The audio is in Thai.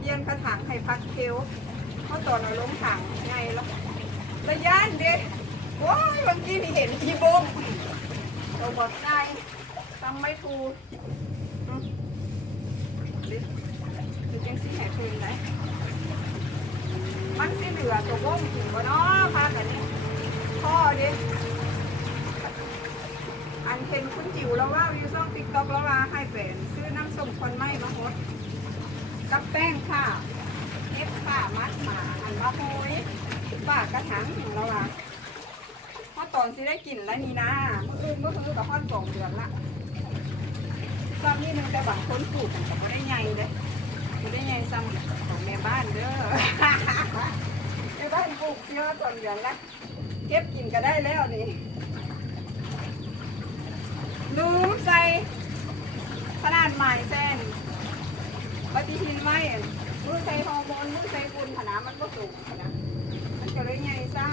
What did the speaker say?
เยียนกระถางให้พักเทวเพราะตอนเอาลงถังไงล่ะระยานเด็กว้ายบางทีนี่เห็นอีโบกเราบอกได้ทำไม่ถูกดูจังสิแห่คืนไหนมันสิเหลือตัวบ้มถึงบ่เนาะพากันนี่พ่อเด็กอันเห็นคุณจิ๋วแล้วว่าวิวซ่องติ๊กต็อกแล้วว่าให้เป็นซื้อน้ำส้มคนไม้มาฮดกับแป้งค่ะเอฟค่ะมัดหมาอันมาโหยปากกระถางถึงแล้วว่าเพราะตอนสิได้กินแล้วนี่นะเมื่อคือกับพ่อน2 เดือนละซ้ำนี่นึงแต่บางคนปลูกกันก็ไม่ได้ใหญ่เลยไม่ได้ใหญ่ซ้ำของแม่บ้านเด้อแม่บ้านปลูกเยอะ2 เดือนละเก็บกินก็ได้แล้วนี่ลืมใส่ขนาดใหม่แซนปฏิทินไว้มือใส่ฮอร์โมนมือใส่ฝุ่นขนาดมันก็สูงขนาดมันก็เลยใหญ่ซ่า